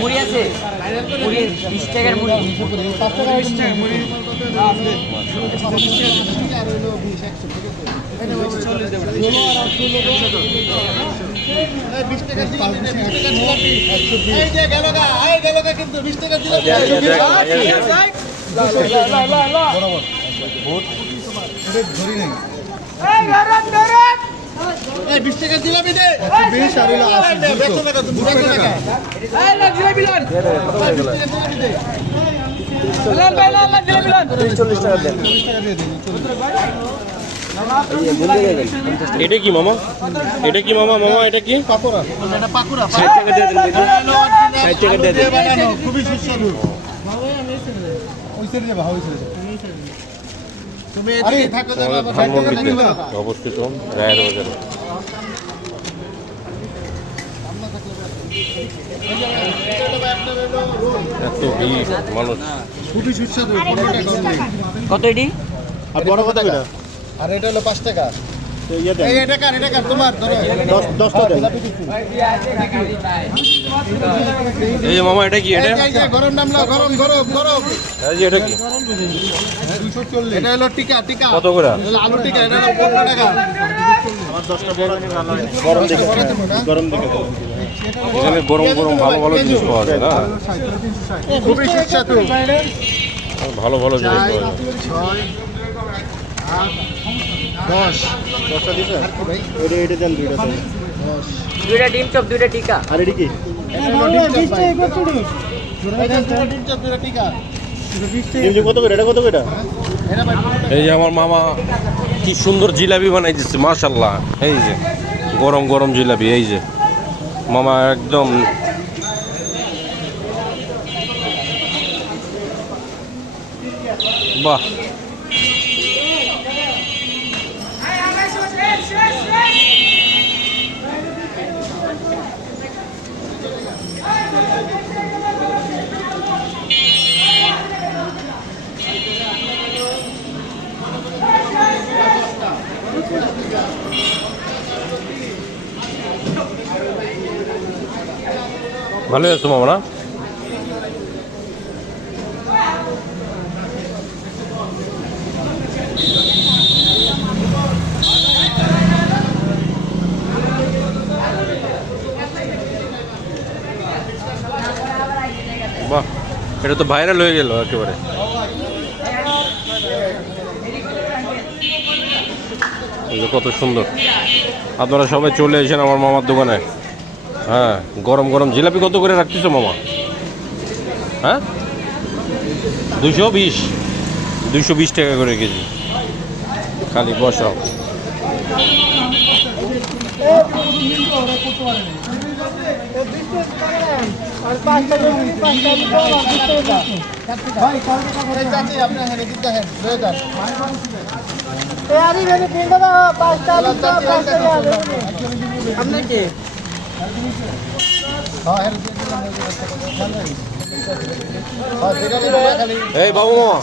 মুড়ি আছে, মুড়ি 20 টাকার মুড়ি, 5 টাকা মুড়ি। এটা কি মামা? এটা কি মামা? মামা এটা কি? পাকোড়া। খুবই সুস্বাদু। তুমি অবস্থিত রায়ের বাজারে। এত ভিড় মানুষ, খুবই সুস্বাদু। কত এটি? আর বড় কথা এটা, আর এটা হলো 5 টাকা। এটা কার তোমার ধরো 10টা দেন। এই যে মামা এটা কি? এটা গরম নামলা, গরম গরম গরম। এই যে এটা কি? 240। এটা হলো টিকা। কত করে? আলু টিকা, এটা হলো 15 টাকা। আমার 10টা বড় নিয়ে ভালো হয়। গরম দেখে এখানে গরম গরম ভালো ভালো জিনিস পাওয়া যায় না? খুবই সুস্বাদু। ভালো ভালো জিনিস পাওয়া যায়। 10টা দিছে এটা দেন, দুইটা দেন। 2টা ডিম চপ, 2টা টিকা। আর এটা কি? কত করে? এটা কত করে? এই যে আমার মামা কি সুন্দর জিলাপি বানাই দিচ্ছে, মাশাআল্লাহ। এই যে গরম গরম জিলাপি, এই যে মামা একদম বাহ। ভালো আছো মামা না? বাহ, এটা তো ভাইরাল হয়ে গেল একেবারে। কত সুন্দর। আপনারা সবাই চলে এসেছেন আমার মামার দোকানে। হ্যাঁ, গরম গরম জিলাপি কত করে রাখতেছো মামা? হ্যাঁ, 220 টাকা করে কেজি। খালি বসাও। এই বাবু মামা